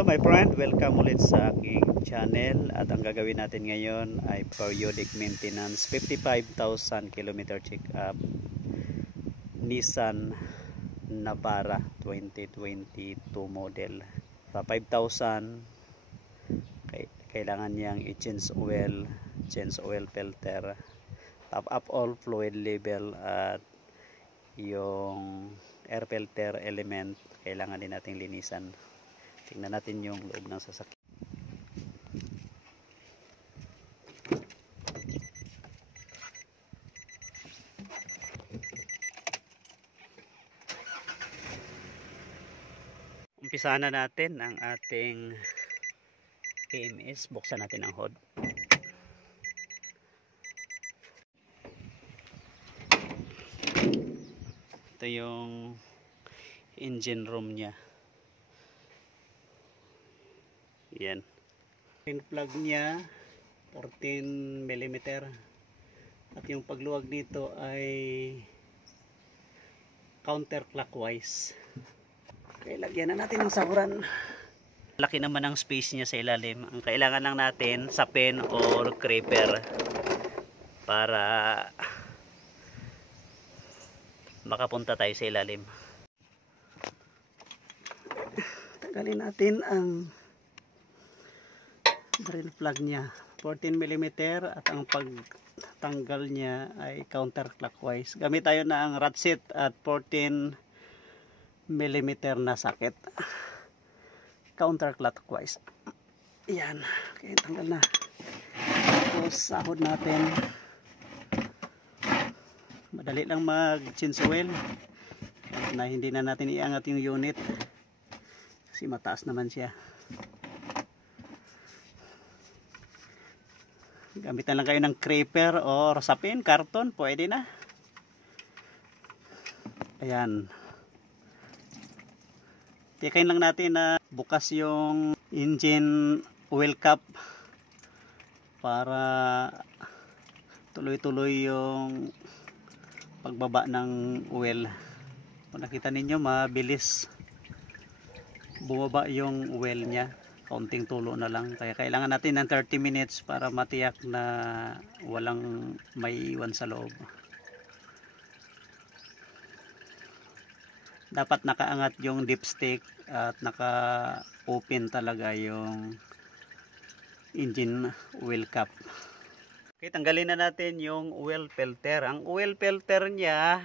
Hello my friend, welcome ulit sa aking channel. At ang gagawin natin ngayon ay periodic maintenance 55,000 km check up Nissan Navara 2022 model. Sa 5,000 kailangan niyang i-change oil filter, top up all fluid level, at yung air filter element kailangan din nating linisan. Tingnan natin yung loob ng sasakyan. Umpisahan na natin ang ating PMS. Buksan natin ang hood. Ito yung engine room niya. Yan. Yung plug niya 14 mm at yung pagluwag dito ay counterclockwise. Okay, lagyan na natin ng saburan. Laki naman ang space niya sa ilalim. Ang kailangan lang natin sapin or creeper para makapunta tayo sa ilalim. Tanggalin natin ang barrel plug niya 14 mm at ang pagtanggal niya ay counterclockwise. Gamit tayo ng ratchet at 14 mm na socket counterclockwise. Yan, okay, tanggal na. Tapos sahod natin, madali lang mag change oil na hindi na natin iangat yung unit kasi mataas naman siya. Gamitan lang kayo ng creeper or sapin, karton, pwede na. Ayan. Tikain lang natin na bukas yung engine oil cap para tuloy-tuloy yung pagbaba ng oil. Kung nakita ninyo, mabilis bumaba yung oil niya. Kaunting tulo na lang, kaya kailangan natin ng 30 minutes para matiyak na walang may iwan sa loob. Dapat nakaangat yung dipstick at naka open talaga yung engine oil cap. Okay, tanggalin na natin yung oil filter. Ang oil filter niya,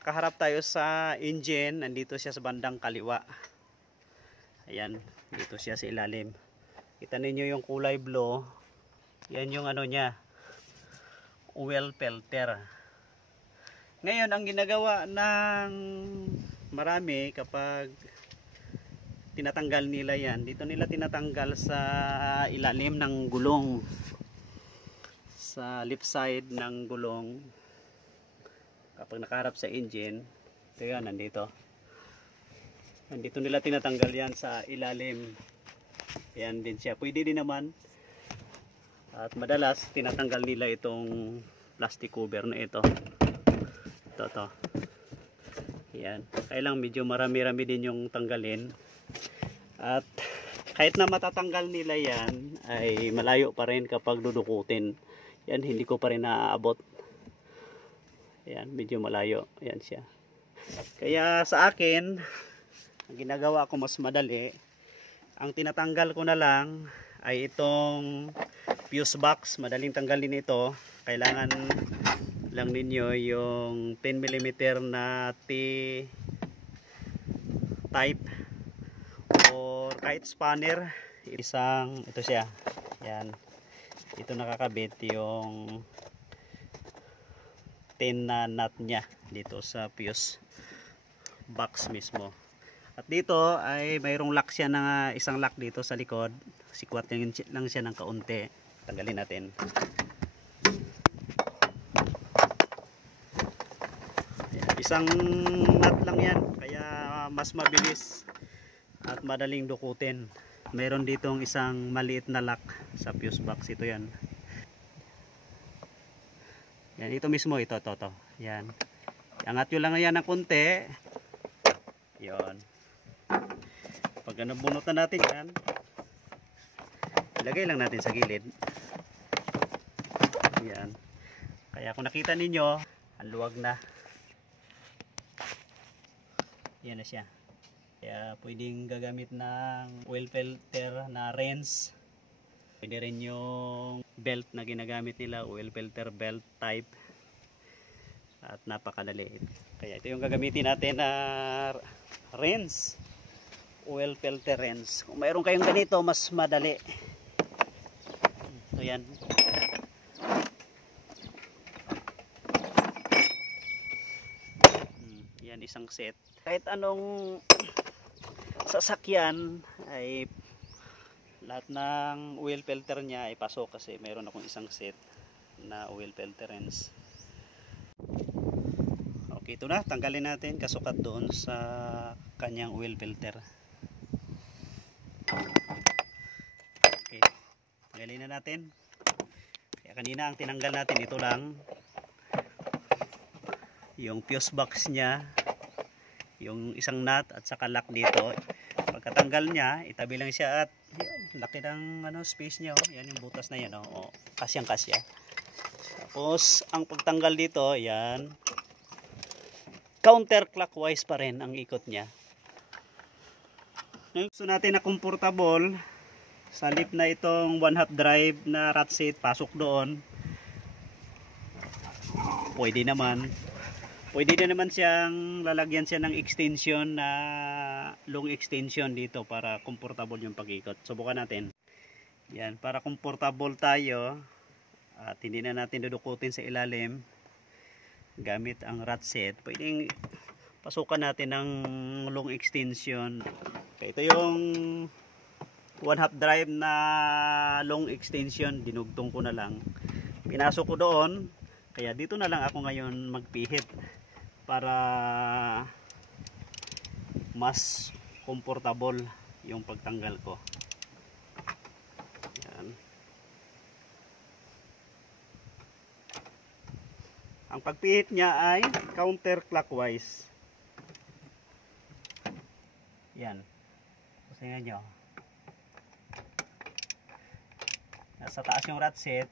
kaharap tayo sa engine, nandito siya sa bandang kaliwa. Ayan, dito siya sa ilalim. Kita ninyo yung kulay blue. Yan yung ano niya, oil filter. Ngayon, ang ginagawa ng marami kapag tinatanggal nila yan, dito nila tinatanggal sa ilalim ng gulong, sa left side ng gulong. Kapag nakaharap sa engine, ito yan, nandito nila tinatanggal yan sa ilalim. Yan din siya, pwede din naman. At madalas tinatanggal nila itong plastic cover na ito. Ito. Yan, kailang medyo marami-rami din yung tanggalin. At kahit na matatanggal nila yan, ay malayo pa rin kapag dudukutin. Yan, hindi ko pa rin naaabot. Yan, medyo malayo. Yan siya. Kaya sa akin, ang ginagawa ko mas madali, ang tinatanggal ko na lang ay itong fuse box. Madaling tanggalin ito. Kailangan lang ninyo yung 10 mm na T-type or kahit spanner. Ito siya. Yan. Ito nakakabit yung 10 na nut niya dito sa fuse box mismo. At dito ay mayroong lock siya na isang lock dito sa likod. Sikwat lang siya ng kaunti. Tanggalin natin. Ayan, isang nut lang yan. Kaya mas mabilis at madaling dukutin. Mayroon ditong isang maliit na lock sa fuse box. Ito yan. Yan, ito mismo. Ito. Yan. Angat nyo lang yan ng konti. Yon. Pag Pag nabunutan natin yan, ilagay lang natin sa gilid. Yan. Kaya kung nakita ninyo, ang luwag na. Yan na siya. Kaya pwedeng gagamit ng oil filter na rinse. Pwede rin yung belt na ginagamit nila, oil filter belt type. At napakadali. Kaya ito yung gagamitin natin na rinse. Oil filter rinse. Kung mayroon kayong ganito, mas madali. So yan. Yan isang set. Kahit anong sasakyan ay lahat ng oil filter niya ay pasok kasi mayroon akong isang set na oil filter rinse. Okay, ito na. Tanggalin natin kasukat doon sa kanyang oil filter. Okay. Tanggalin na natin. Kaya kanina ang tinanggal natin ito lang. Yung fuse box niya, yung isang nut at saka lock dito. Pagkatanggal niya, itabi lang siya at yun, laki ng space niya. Yan yung butas na yan. Kasyang kasya. Tapos ang pagtanggal dito, yan, counterclockwise pa rin ang ikot niya. Gusto natin na comfortable, salip na itong 1/2 drive na ratchet, pasok doon. Pwede naman. Pwede na naman siyang lalagyan siya ng extension na long extension dito para comfortable yung pag-ikot. Subukan natin. Yan, para comfortable tayo at hindi na natin dudukutin sa ilalim gamit ang ratchet. Pwedeng pasukan natin ng long extension. Okay, ito yung 1/2 drive na long extension. Dinugtong ko na lang. Pinasok ko doon. Kaya dito na lang ako ngayon magpihit para mas comfortable yung pagtanggal ko. Yan. Ang pagpihit niya ay counterclockwise. Yan. Tingnan nyo. Nasa taas yung ratchet.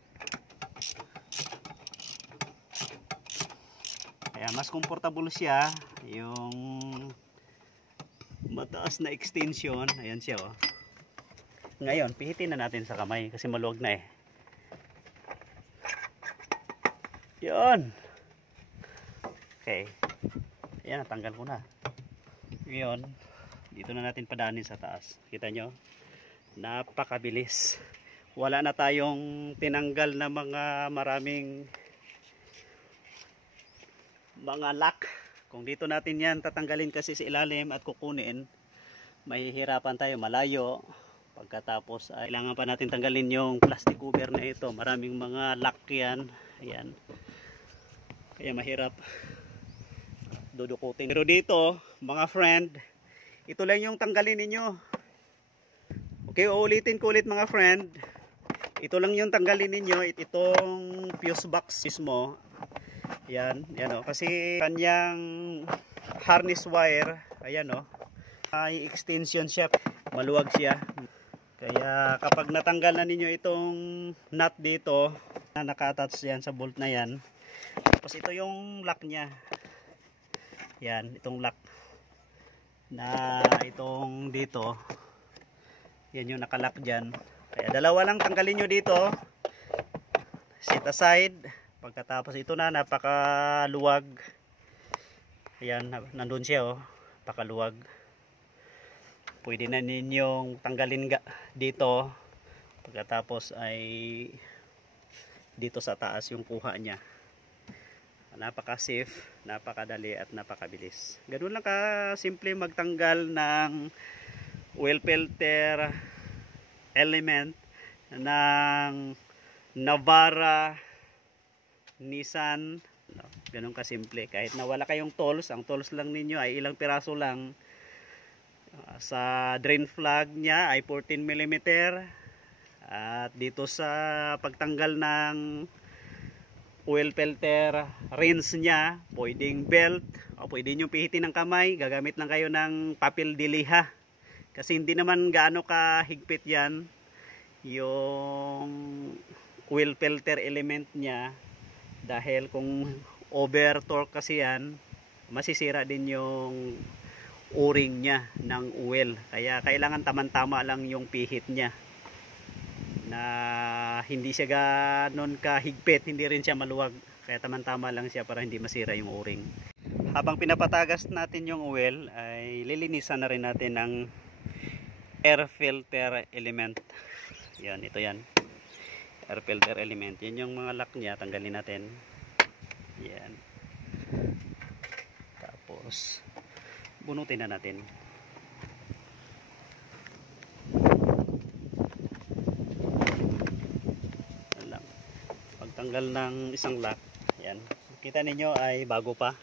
Kaya mas comfortable siya. Yung mataas na extension. Ayan siya. Ngayon, pihitin na natin sa kamay kasi maluwag na eh. Yun. Okay. Ayan, natanggal ko na. Ngayon, dito na natin padaanin sa taas. Kita nyo? Napakabilis. Wala na tayong tinanggal na mga maraming mga lock. Kung dito natin yan tatanggalin kasi sa ilalim at kukunin, mahihirapan tayo, malayo. Pagkatapos ay kailangan pa natin tanggalin yung plastic cover na ito. Maraming mga lock yan. Ayan. Kaya mahirap dudukutin. Pero dito mga friend, ito lang yung tanggalin ninyo. Okay, uulitin ko ulit mga friend. Ito lang yung tanggalin ninyo. Itong fuse box mismo. Yan, yan o. Kasi kanyang harness wire, ayan o. Ay extension siya. Maluwag siya. Kaya kapag natanggal na ninyo itong nut dito, na naka-attach yan sa bolt na yan. Tapos ito yung lock niya. Yan, itong lock. Na itong dito. Yan yung nakalock dyan. Kaya dalawa lang tanggalin nyo dito. Set aside. Pagkatapos ito na, napakaluwag. Ayan, nandun siya oh. Napakaluwag. Pwede na ninyong tanggalin dito. Pagkatapos ay dito sa taas yung kuha niya. Napaka-safe, napakadali at napakabilis. Ganun lang ka-simple magtanggal ng oil filter element ng Navara Nissan. Ganun kasimple. Kahit na wala kayong tools, ang tools lang ninyo ay ilang piraso lang. Sa drain plug niya ay 14 mm. At dito sa pagtanggal ng oil filter rinse niya, pwedeng belt o pwede nyo pihitin ng kamay. Gagamit lang kayo ng papel diliha. Kasi hindi naman gaano kahigpit yan yung oil filter element niya, dahil kung over torque kasi yan, masisira din yung o-ring niya ng oil. Kaya kailangan tamang-tama lang yung pihit niya, na hindi siya ganon kahigpit, hindi rin siya maluwag. Kaya tamang-tama lang siya para hindi masira yung o-ring. Habang pinapatagas natin yung oil, ay lilinisan na rin natin ng air filter element. Yan, ito yan. Air filter element. Yan yung mga lock niya, tanggalin natin. Yan. Tapos bunutin na natin. Yan lang. Pagtanggal ng isang lock, yan. Kita ninyo ay bago pa.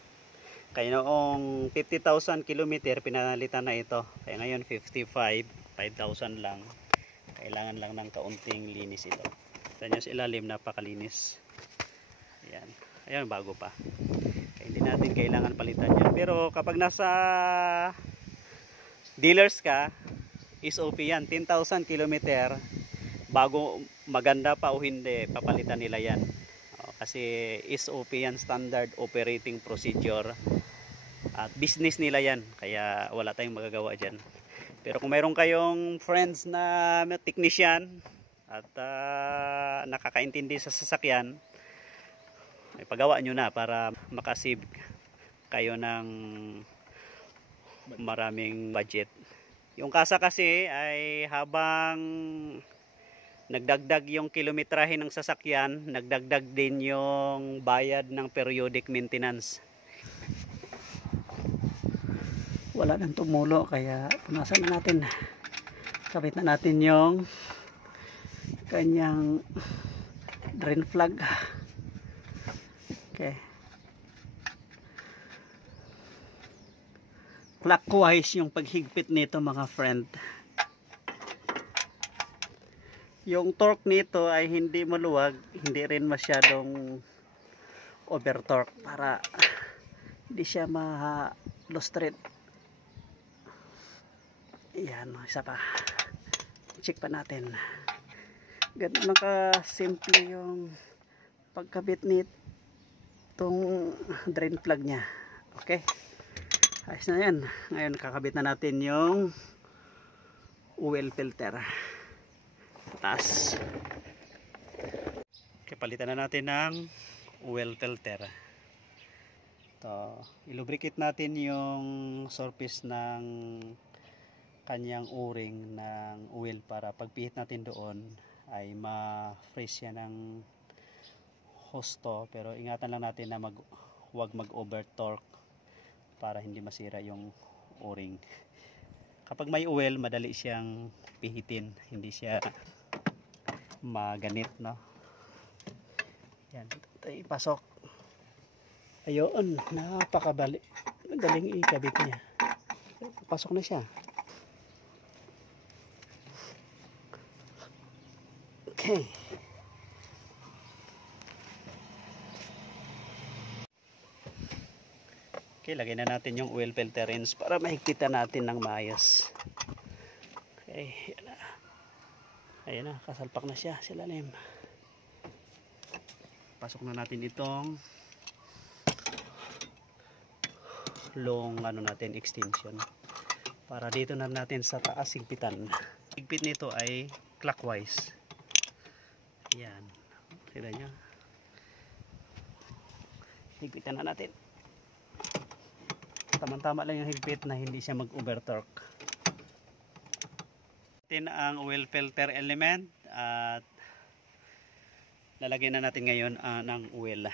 Kaya noong 50,000 kilometer pinalitan na ito. Kaya ngayon 5,000 lang. Kailangan lang ng kaunting linis ito. Ito nyo sa ilalim, napakalinis. Ayan. Ayan, bago pa. Kaya hindi natin kailangan palitan yan. Pero kapag nasa dealers ka, SOP yan. 10,000 kilometer, bago maganda pa o hindi, papalitan nila yan. Kasi SOP yan, Standard Operating Procedure. At business nila yan. Kaya wala tayong magagawa dyan. Pero kung mayroon kayong friends na technician at nakakaintindi sa sasakyan, ay pagawa nyo na para makasave kayo ng maraming budget. Yung kasa kasi ay habang nagdagdag yung kilometrahe ng sasakyan, nagdagdag din yung bayad ng periodic maintenance. Wala nang tumulo, kaya punasan na natin. Kapit na natin yung kanyang drain plug. Okay. Clockwise yung paghigpit nito mga friend. Yung torque nito ay hindi maluwag, hindi rin masyadong over torque, para hindi siya ma-lustrate. Yan, isa pa. Check pa natin. Ganun lang ka-simple yung pagkabit nitong drain plug niya. Okay. Ayos na yan. Ngayon kakabit na natin yung oil filter. Taas. Okay, palitan na natin ng oil filter. Ito, ilubricate natin yung surface ng kanyang o-ring ng oil para pagpihit natin doon ay ma-freeze yan ng husto. Pero ingatan lang natin na huwag mag-over torque para hindi masira yung o-ring. Kapag may oil, madali siyang pihitin, hindi siya maganit, no? Yan, ito ipasok. Ayun, napakabali. Madaling ikabit niya. Pasok na siya. Okay. Okay, lagay na natin yung oil filter rinse para mahigpitan natin ng maayos. Okay, yan na. Ayan na, kasalpak na siya sa ilalim. Pasok na natin itong long natin extension. Para dito na natin sa taas higpitan. Higpit nito ay clockwise. Yan. Sila nyo. Higpitan na natin. Tama-tama lang yung higpit na hindi siya mag-over torque. Natin ang oil filter element at lalagyan na natin ngayon ng oil.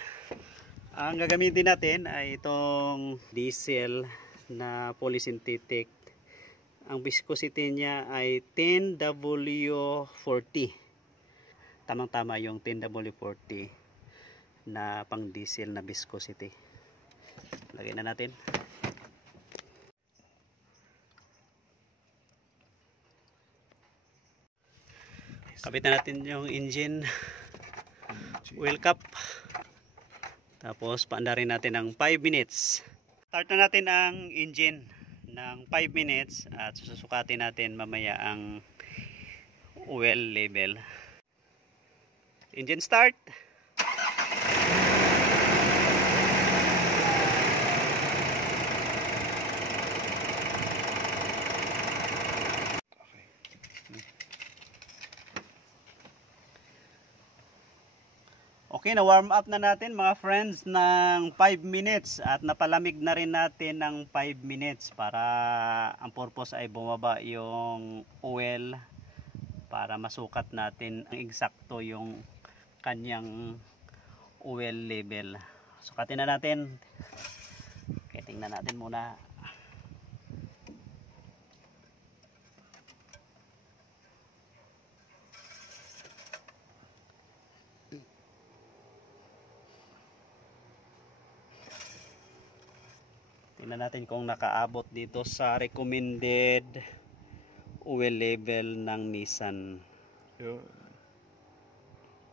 Ang gagamitin natin ay itong diesel na polysynthetic. Ang viscosity niya ay 10W40. Tamang-tama yung 10W40 na pang diesel na viscosity. Lagyan na natin. Kabit na natin yung engine oil cap. Tapos paandarin natin ng 5 minutes. Start na natin ang engine ng 5 minutes at susukatin natin mamaya ang oil level. Engine start. Okay, na-warm up na natin mga friends ng 5 minutes at napalamig na rin natin ng 5 minutes para ang purpose ay bumaba yung oil para masukat natin ang eksakto yung kanyang oil level. Sukatin na natin. Okay, tingnan natin muna. Tingnan natin kung nakaabot dito sa recommended oil level ng Nissan.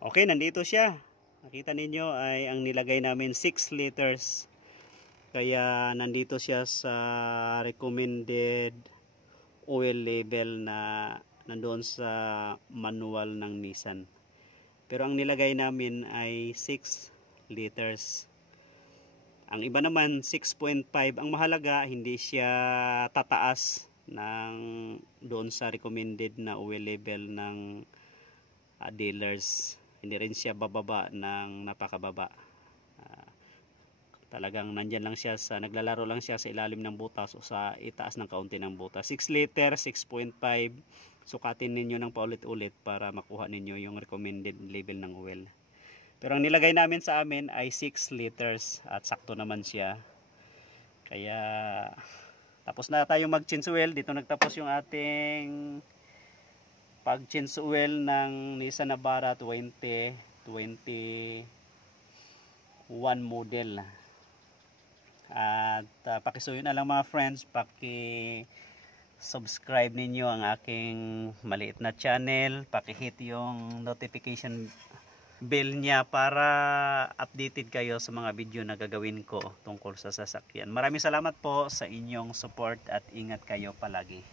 Okay, nandito siya. Nakita ninyo ay ang nilagay namin 6 liters. Kaya nandito siya sa recommended oil level na nandoon sa manual ng Nissan. Pero ang nilagay namin ay 6 liters. Ang iba naman 6.5. Ang mahalaga hindi siya tataas ng doon sa recommended na oil level ng dealers. Hindi rin siya bababa ng napakababa. Talagang nandyan lang siya sa naglalaro lang siya sa ilalim ng butas o sa itaas ng kaunti ng butas. 6 liter, 6.5. Sukatin ninyo ng paulit-ulit para makuha ninyo yung recommended level ng oil. Pero ang nilagay namin sa amin ay 6 liters at sakto naman siya. Kaya tapos na tayong mag-change oil. Dito nagtapos yung ating pag-change oil ng Nissan Navara 2021 model. At pakisuyo na lang mga friends, paki-subscribe ninyo ang aking maliit na channel, paki-hit yung notification bell niya para updated kayo sa mga video na gagawin ko tungkol sa sasakyan. Maraming salamat po sa inyong support at ingat kayo palagi.